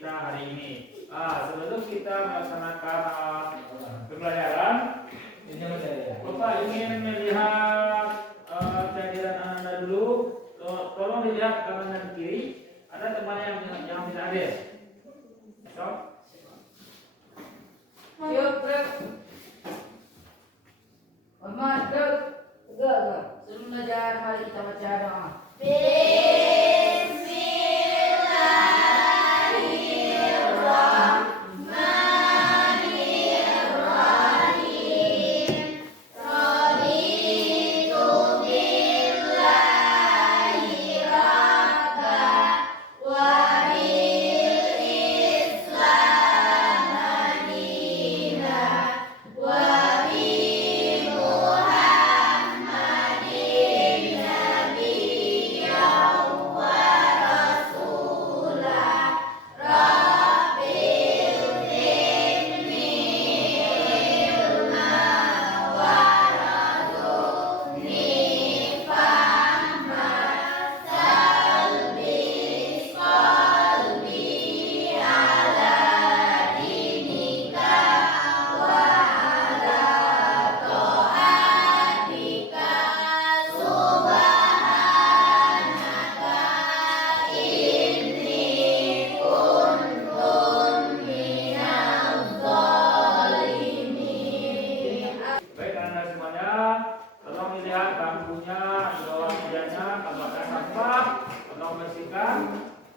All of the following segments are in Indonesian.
kita hari ini. Sebelum kita melaksanakan pembelajaran, Bapak ingin melihat kehadiran Anda dulu. Tolong dilihat kanan dan kiri. Ada teman yang tidak hadir. So. Yuk, bro. Hormat, bro. Enggak. Sebelum belajar, mari kita baca doa.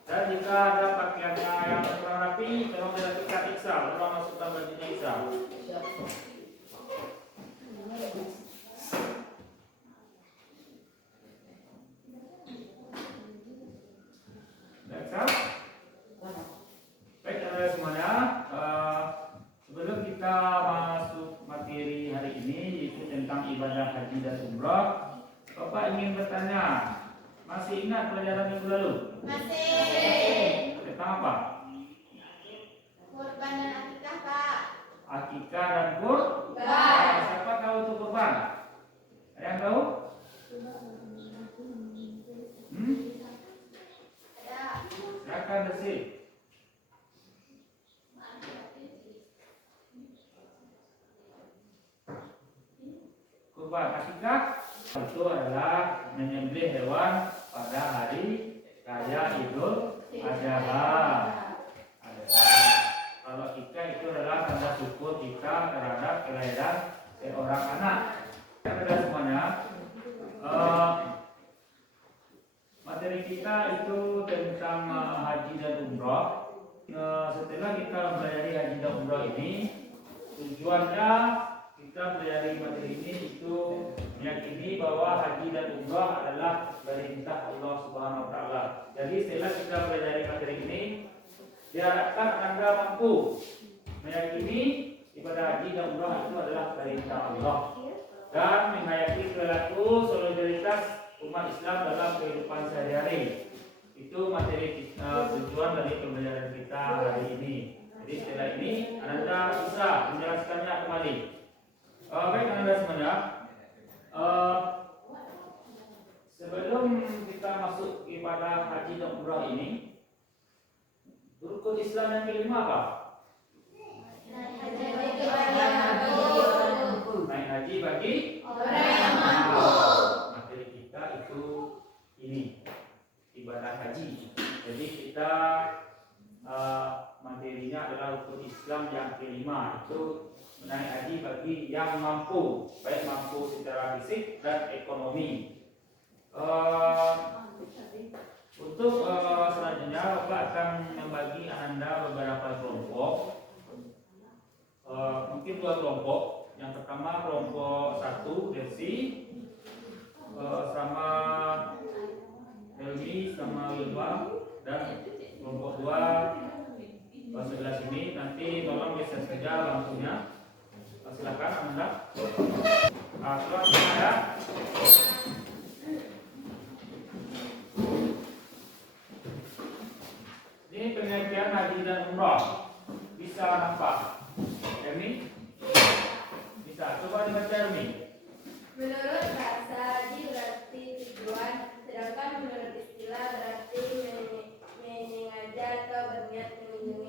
Dan jika ada pakaiannya yang kurang rapi, tolong dilakukan iksa. Tolong masukkan bajunya iksa. Baik, teman-teman semuanya. Sebelum kita masuk materi hari ini, yaitu tentang ibadah haji dan umrah, Bapak ingin bertanya, masih ingat pelajaran minggu lalu? Masih. Tentang apa? Kurban dan akikah, Pak. Akikah dan kurban. Siapa tahu itu kurban? Ada yang tahu? Ada. Silakan bersih. Kurban akikah itu adalah menyembelih hewan pada hari raya Idul Adha. Kalau akikah itu adalah tanda syukur kita terhadap kelahiran seorang anak. Kepada semuanya, materi kita itu tentang haji dan umrah. Setelah kita mempelajari haji dan umrah ini, tujuannya kita mempelajari materi ini itu meyakini bahwa haji dan umrah adalah perintah Allah Subhanahu wa taala. Jadi setelah kita mempelajari materi ini, diharapkan Anda mampu meyakini ibadah haji dan umrah itu adalah perintah Allah dan menghayati perilaku solidaritas umat Islam dalam kehidupan sehari-hari. Itu materi tujuan dari pembelajaran kita hari ini. Jadi setelah ini Anda bisa menjelaskannya kembali. Baik Anda semuanya. Sebelum kita masuk kepada haji dan umrah ini, rukun Islam yang kelima apa? Naik haji bagi orang yang mampu. Materi kita itu ini ibadah haji. Jadi kita materinya adalah rukun Islam yang kelima, itu menaik haji bagi yang mampu, baik mampu secara fisik dan ekonomi. Untuk selanjutnya Bapak akan membagi Anda beberapa kelompok, mungkin 2 kelompok. Yang pertama kelompok 1 Desi sama Helmi sama Wilma, dan kelompok 2 sebelah sini. Nanti tolong geser saja lampunya. Silakan Anda. Selanjutnya ini pengertian haji dan umrah. Bisa nampak? Ini bisa. Coba dibaca ini. Menurut bahasa haji berarti tujuan, sedangkan menurut istilah berarti menyengaja atau berniat mengunjungi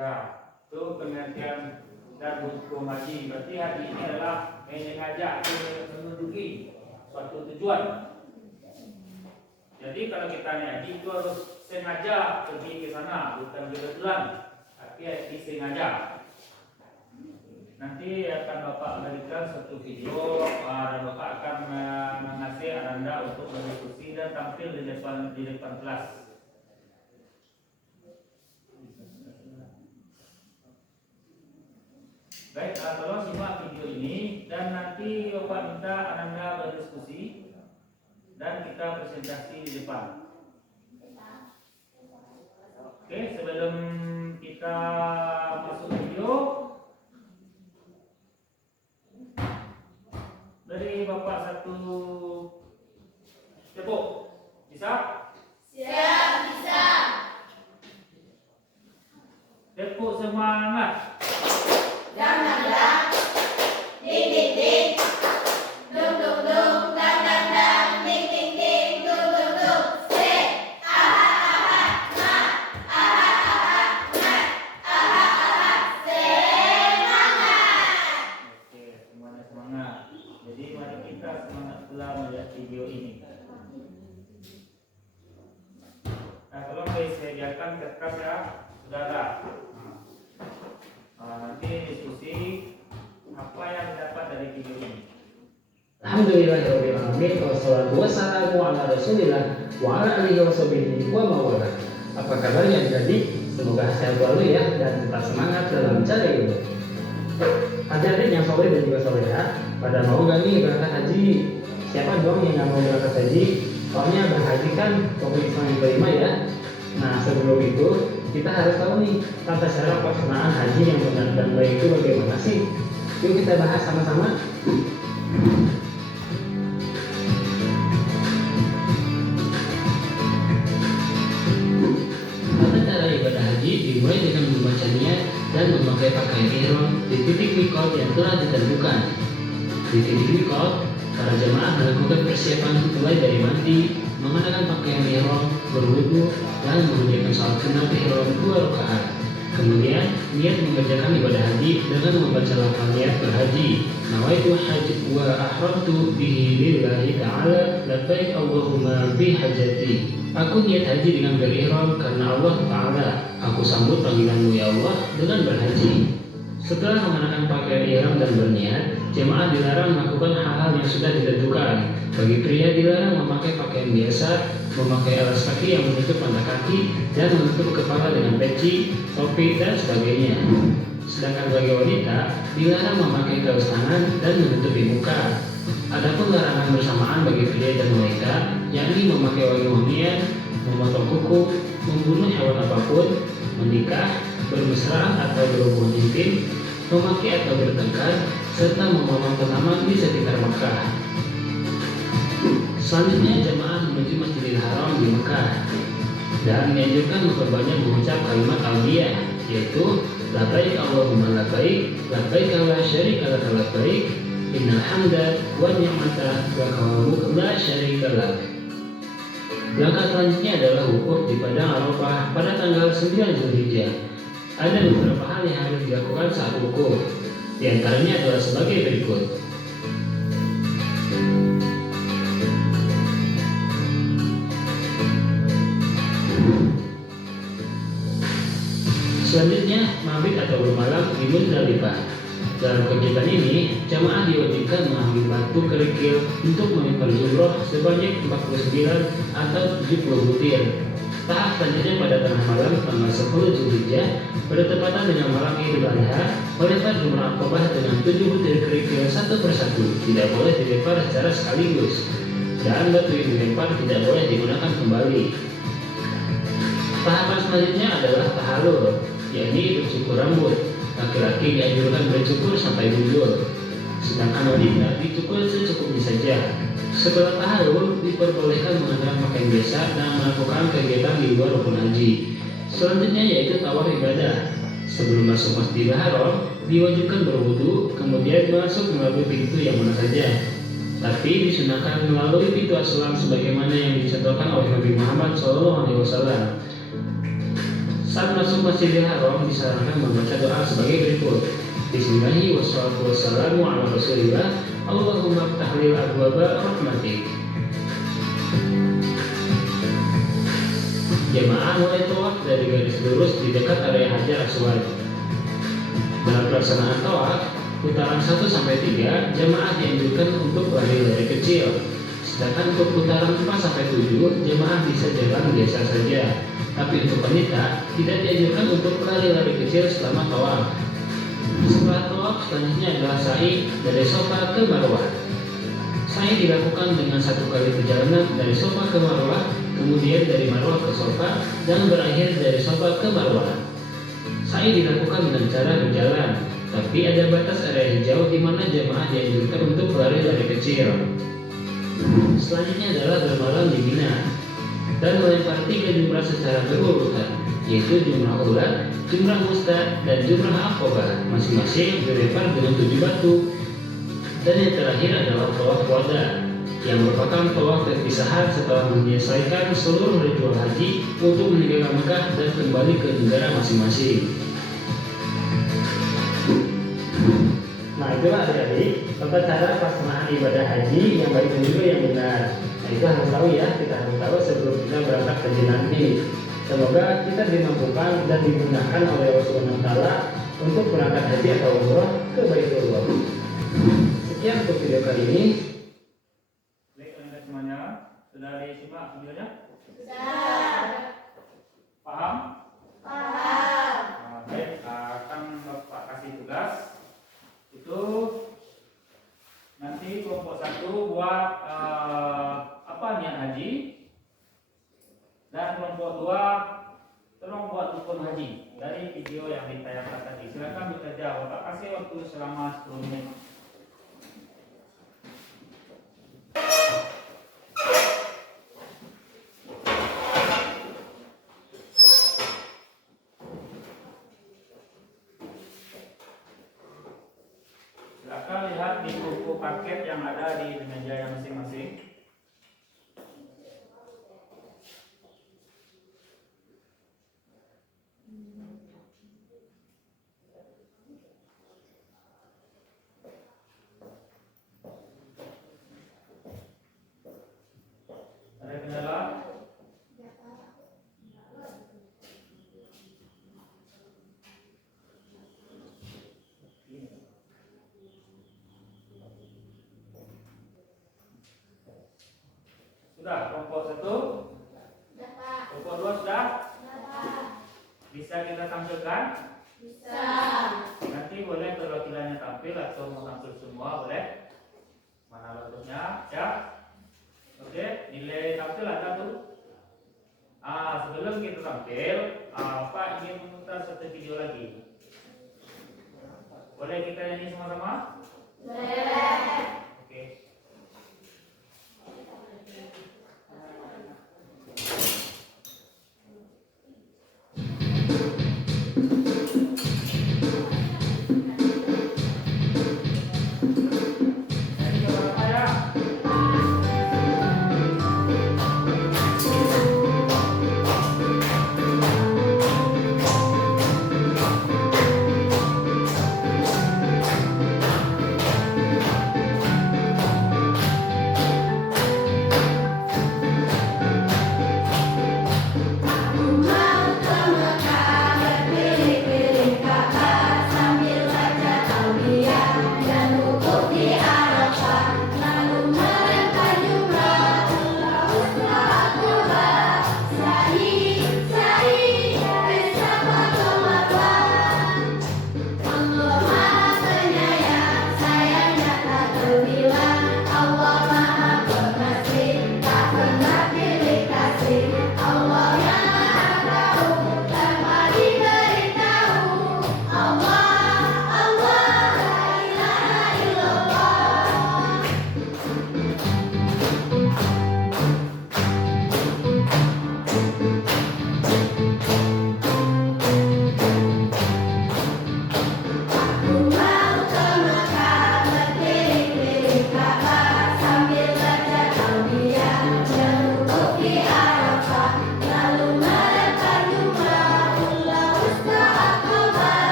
Nah, itu pengertian dan hukum haji. Berarti haji ini adalah mengajak menduduki suatu tujuan. Jadi kalau kita haji itu harus sengaja pergi ke sana, bukan kebetulan, tapi disengaja. Nanti akan Bapak berikan satu video dan Bapak akan mengasih Anda untuk berdiskusi dan tampil di depan kelas. Baik, tolong simak video ini dan nanti Bapak minta Anda berdiskusi dan kita presentasi di depan. Oke, sebelum kita masuk video, beri Bapak satu tepuk. Bisa? Siap, bisa. Tepuk semangat. Janganlah. Ding, ding, ding. Dung, dung, dung. Dang, dang, dang. Ding, ding, ding. Dung, dung, dung. Se. Aha, aha, ma. Aha, aha, ma. Aha, aha. Semangat. Oke, semuanya semangat. Jadi mari kita semangat pula melihat video ini. Nah, tolong disediakan kertas ya, saudara. Nanti diskusi apa yang didapat dari video ini. Alhamdulillahirabbil alamin wassalatu wassalamu ala Rasulillah wa ala alihi washabihi wa mawala. Apa kabarnya jadi? Semoga sehat selalu ya dan tetap semangat dalam mencari ilmu. Hadirin yang soleh dan juga soleha, pada mau gak nih berangkat haji? Siapa dong yang gak mau berangkat haji? Soalnya berhaji kan rukun Islam yang kelima ya. Nah sebelum itu kita harus tahu nih tata cara pelaksanaan haji yang benar dan baik itu bagaimana sih? Yuk kita bahas sama-sama. Tata cara ibadah haji dimulai dengan membaca niat dan memakai pakaian ihram di titik mikot yang telah ditentukan. Di titik mikot, para jemaah melakukan persiapan mulai dari mandi, mengenakan pakaian ihram, berwudu, dan mengerjakan salat sunat ihram 2 rakaat. Kemudian niat mengerjakan ibadah haji dengan membaca lafaz niat berhaji. Nawaitu haji wa ahramtu bihi lillahi ta'ala labbaik Allahumma bi hajati. Aku niat haji dengan berihram karena Allah Ta'ala. Aku sambut panggilanmu ya Allah dengan berhaji. Setelah mengenakan pakaian ihram dan berniat, jemaah dilarang melakukan hal-hal yang sudah ditentukan. Bagi pria dilarang memakai pakaian biasa, memakai alas kaki yang menutup mata kaki, dan menutup kepala dengan peci, topi, dan sebagainya. Sedangkan bagi wanita, dilarang memakai kaos tangan dan menutupi muka. Adapun larangan bersamaan bagi pria dan wanita, yakni memakai wangi-wangian, memotong kuku, membunuh hewan apapun, menikah, bermesraan atau berhubungan intim, memakai atau bertengkar, serta memotong tanaman di sekitar Mekah. Selanjutnya jemaah menuju Masjidil Haram di Mekah dan dianjurkan memperbanyak mengucap kalimat talbiyah, yaitu labbaik Allahumma labbaik, labbaik la syarika laka labbaik, innal hamda wan ni'mata laka wal mulk la syarika lak. Langkah selanjutnya adalah wukuf di Padang Arafah pada tanggal 9 Zulhijjah. Ada beberapa hal yang harus dilakukan saat wukuf. Di antaranya adalah sebagai berikut. Selanjutnya, mabit atau bermalam di Muzdalifah. Dalam kegiatan ini, jamaah diwajibkan mengambil batu kerikil untuk melempar jumroh sebanyak 49 atau 70 butir. Tahap selanjutnya pada tengah malam tanggal 10 Zulhijjah bertepatan dengan malam Idul Adha, melempar jumroh akobah dengan 7 butir kerikil satu persatu, tidak boleh dilempar secara sekaligus, dan batu yang dilempar tidak boleh digunakan kembali. Tahapan selanjutnya adalah tahallul, yakni bercukur rambut. Laki-laki dianjurkan bercukur sampai gundul, sedangkan wanita dicukur secukupnya saja. Setelah tahallul, diperbolehkan mengenakan pakaian biasa dan melakukan kegiatan di luar rukun haji. Selanjutnya yaitu tawaf ibadah. Sebelum masuk Masjidil Haram, diwajibkan berwudu, kemudian masuk melalui pintu yang mana saja. Tapi disunahkan melalui pintu aslam sebagaimana yang dicontohkan oleh Nabi Muhammad SAW. Saat masuk Masjidil Haram disarankan membaca doa sebagai berikut. Bismillahi wassalatu wassalamu ala rasulillah. Allahumma tahlil abwaba rahmatik. Jamaah mulai tawaf dari garis lurus di dekat area Hajar Aswad. Dalam pelaksanaan tawaf, putaran 1-3 jamaah dianjurkan untuk lari-lari kecil. Sedangkan untuk putaran 4-7 jamaah bisa jalan biasa saja. Tapi untuk wanita tidak dianjurkan untuk lari-lari kecil selama tawaf. Setelah tawaf, selanjutnya adalah sa'i dari Safa ke Marwah. Sa'i dilakukan dengan 1 kali perjalanan dari Safa ke Marwah, kemudian dari Marwah ke Safa, dan berakhir dari Safa ke Marwah. Sa'i dilakukan dengan cara berjalan, tapi ada batas area hijau di mana jamaah dianjurkan untuk lari-lari kecil. Selanjutnya adalah bermalam di Mina dan melempar 3 jumrah secara berurutan, yaitu jumrah ulat, jumrah mustad, dan jumrah aqobah, masing-masing dilempar dengan 7 batu. Dan yang terakhir adalah tawaf wada, yang merupakan tawaf perpisahan setelah menyelesaikan seluruh ritual haji untuk meninggalkan Mekah dan kembali ke negara masing-masing. Nah, itulah adik-adik tata cara pelaksanaan ibadah haji yang baik dan juga yang benar. Nah, itu harus tahu ya, kita harus tahu sebelum kita berangkat haji nanti. Semoga kita dimampukan dan digunakan oleh Allah Subhanahu wa Ta'ala untuk berangkat haji atau umroh ke Baitullah. Sekian untuk video kali ini. Baik, teman-teman semuanya, sudah disimak videonya? Sudah. Paham? Paham. Nah, baik, akan Bapak kasih tugas. Itu nanti kelompok 1 buat apa niat haji, dan kelompok 2 tolong buat rukun haji dari video yang ditayangkan tadi. Silakan bekerja, Bapak kasih waktu selama 10 menit. Silakan lihat di buku paket yang ada di meja yang masing-masing. Ada kendala? Sudah, kelompok 1, Sudah, Pak. kelompok 2 sudah? Sudah, Pak. Bisa kita tampilkan? Bisa. Nanti boleh perwakilannya tampil atau mau tampil semua boleh. Mana bagusnya? Siap? Oke, nilai tampil ada tuh. Sebelum kita tampil, Pak ingin memutar satu video lagi. Boleh kita nyanyi sama-sama? Boleh. Oke. Nyanyi sama-sama ya.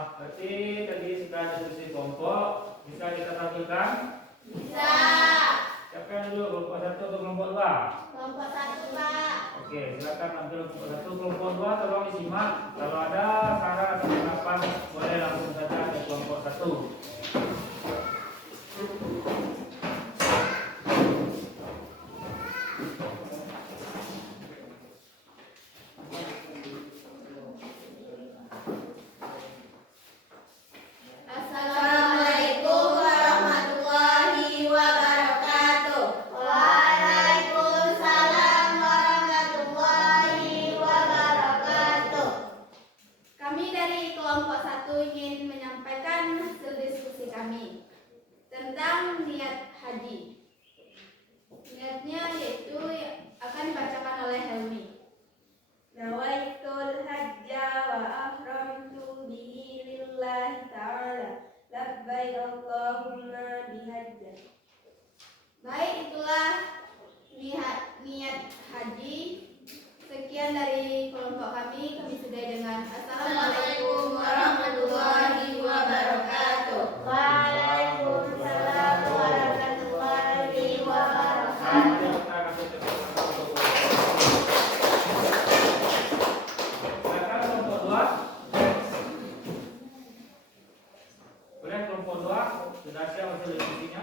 berarti tadi sudah diskusi kelompok, bisa kita tampilkan? Bisa. Siapkan dulu kelompok 1 atau kelompok 2? Kelompok 1, Pak. Oke, silakan tampil kelompok 1, kelompok 2 tolong disimak. Kalau ada saran atau tanggapan boleh langsung saja ke kelompok 1. Assalamualaikum warahmatullahi wabarakatuh. Waalaikumsalam warahmatullahi wabarakatuh. Kami dari kelompok 1 ingin menyampaikan hasil diskusi kami tentang niat haji. Niatnya yaitu akan dibacakan oleh Helmi. Nawaitul hajja wa ahramtu bihi lillahi ta'ala labbaik Allahumma bihajjah. Baik, itulah niat haji. Sekian dari kelompok kami sudah dengan Assalamualaikum warahmatullahi wabarakatuh. Waalaikumsalam warahmatullahi wabarakatuh. Silakan kelompok 2. Boleh kelompok 2 sudah siap hasil diskusinya?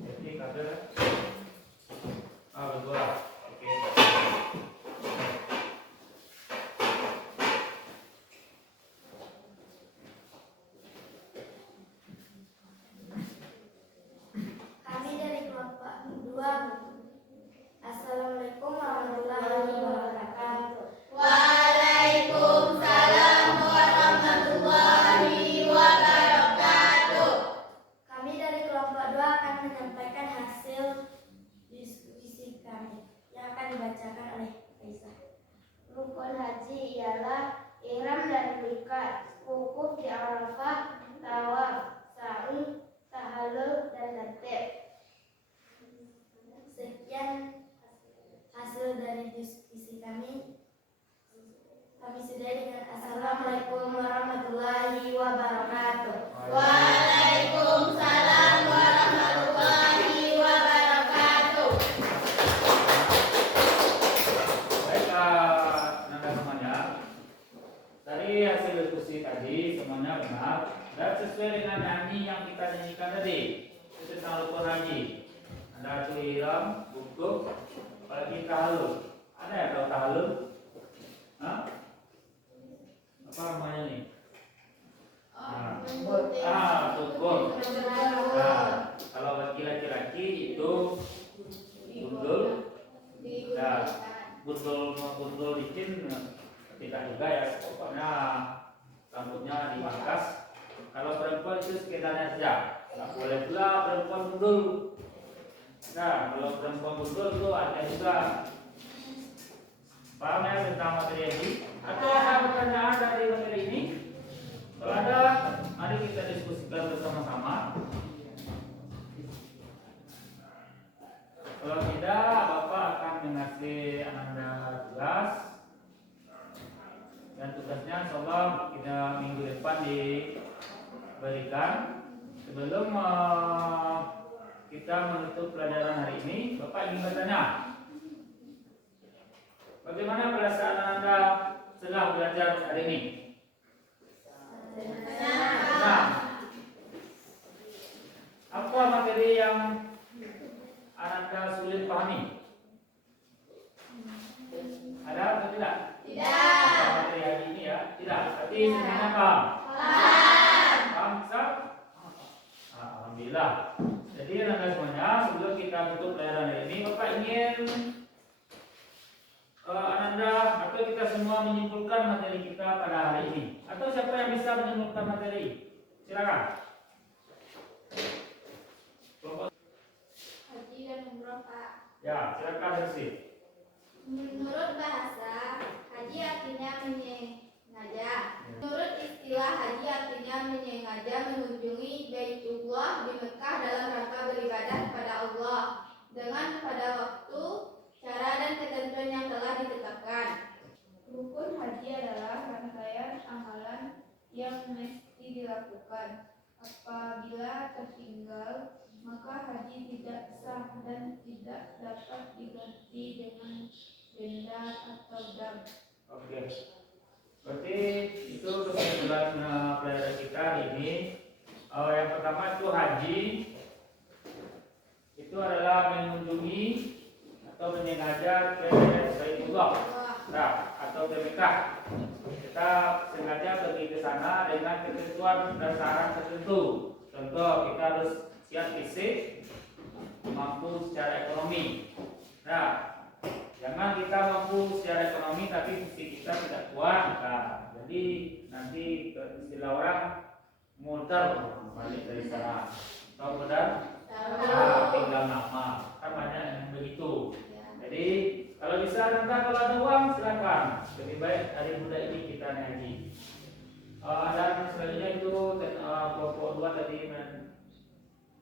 Jadi ada berdua. Oke. Kami dari kelompok 2. Assalamualaikum warahmatullahi wabarakatuh. Waalaikumsalam warahmatullahi wabarakatuh. Kami dari kelompok 2 akan menyampaikan hasil diskusi kami yang akan dibacakan oleh Aisyah. Rukun haji ialah ihram dan miqat, wukuf di Arafah, tawaf, sa'i, tahallul dan tertib. Sekian hasil dari diskusi kami. Kami sudah dengan Assalamualaikum warahmatullahi wabarakatuh. Waalaikumsalam warahmatullahi wabarakatuh. Baiklah, Anda semuanya. Dari hasil diskusi tadi semuanya benar dan sesuai dengan nyanyi yang kita nyanyikan tadi. Itu tentang rukun haji. Anda tuh ihram, wukuf, apalagi tahallul. Ada yang tahu tahallul? Hah? Apa namanya nih? Syukur. Nah, kalau bagi laki-laki itu gundul. Nah, gundul licin tidak juga ya. Pokoknya rambutnya dimangkas. Kalau perempuan itu sekedarnya saja. Nggak boleh pula perempuan gundul. Nah, kalau perempuan gundul itu ada juga. Paham ya tentang materi ini? Atau ada pertanyaan dari materi ini? Kalau ada, mari kita diskusikan bersama-sama. Kalau tidak, Bapak akan mengasih Anda tugas. Dan tugasnya insyaallah kita minggu depan diberikan. Sebelum kita menutup pelajaran hari ini, Bapak ingin bertanya, bagaimana perasaan Anda setelah belajar hari ini? Nah, apa materi yang Anda sulit pahami? Ada atau tidak? Tidak. Materi hari ini ya, tidak. Tapi semuanya paham. Paham, bisa? Alhamdulillah. Jadi Anda semuanya, sebelum kita tutup pelajaran hari ini, Bapak ingin Anda atau kita semua menyimpulkan materi kita pada hari ini. Atau siapa yang bisa menyimpulkan materi? Silakan. Haji dan umroh, Pak. Ya, silakan Hersi. Menurut bahasa, haji artinya menyengaja. Menurut istilah, haji artinya menyengaja mengunjungi Baitullah di Mekah dalam rangka beribadah kepada Allah dengan pada waktu, cara dan ketentuan yang telah ditetapkan. dan tidak dapat diganti dengan denda atau dam. Oke. Berarti itu kesimpulan pelajaran kita hari ini. Yang pertama itu haji. Itu adalah mengunjungi atau menyengaja ke Baitullah, nah, atau ke Mekah. Kita sengaja pergi ke sana dengan ketentuan dan syarat tertentu. Contoh, kita harus siap fisik, mampu secara ekonomi. Nah, jangan kita mampu secara ekonomi tapi fisik kita tidak kuat. Nah, jadi nanti istilah orang muter balik dari sana. Tahu benar? Tinggal nama. Kan banyak yang begitu. Jadi kalau bisa nanti kalau ada uang silakan. Lebih baik hari muda ini kita haji. Dan selanjutnya itu kelompok 2 tadi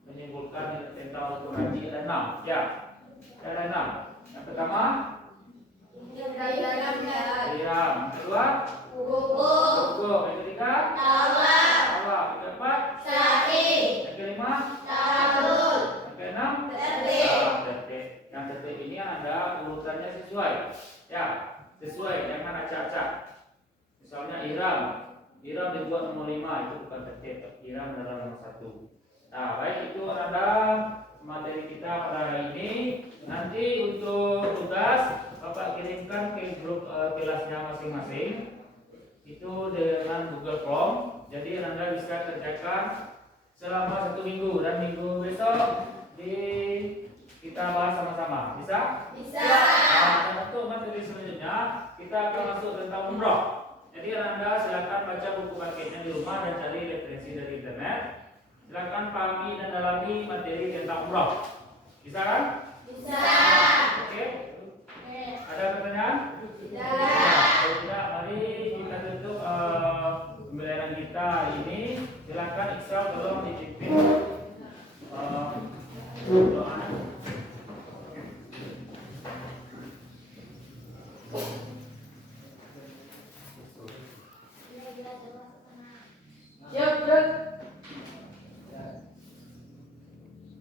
menyimpulkan tentang rukun haji ada 6. Ya, ada 6. Yang pertama ihram, kedua wukuf, yang ketiga tawaf, yang keempat yang kelima yang keenam tertib. Yang tertib ini ada urutannya sesuai. Ya, sesuai, jangan acak-acak. Misalnya ihram dibuat nomor 5 itu bukan tertib. Ihram adalah nomor 1. Nah, baik, itu ada materi kita pada hari ini. Nanti untuk tugas Bapak kirimkan ke grup kelasnya masing-masing. Itu dengan Google Form. Jadi Anda bisa kerjakan selama 1 minggu dan minggu besok kita bahas sama-sama. Bisa? Bisa. Nah, untuk materi selanjutnya kita akan masuk tentang umroh. Jadi Anda silakan baca buku paketnya di rumah dan cari referensi dari internet. Silakan pahami dan dalami materi tentang umroh. Bisa kan? Bisa. Oke. Ada pertanyaan? Tidak. Kalau tidak, mari kita tutup pembelajaran kita hari ini. Silakan Iqsal tolong dipimpin doa. Siap, Bro.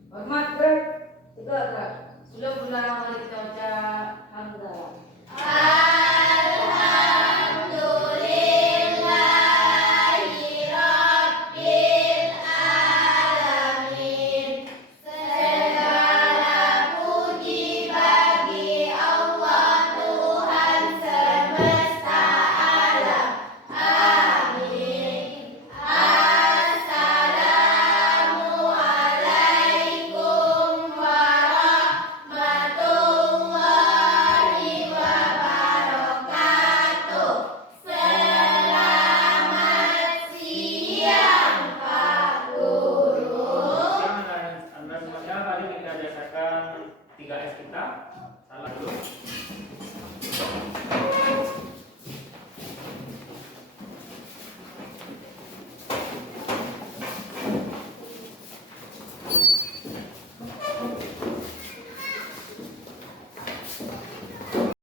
Hormat, Bro. Tiga, Bro. Sebelum pulang mari kita baca hamdalah. Alhamdulillahi Rabbil Alamin. Segala puji bagi Allah Tuhan semesta.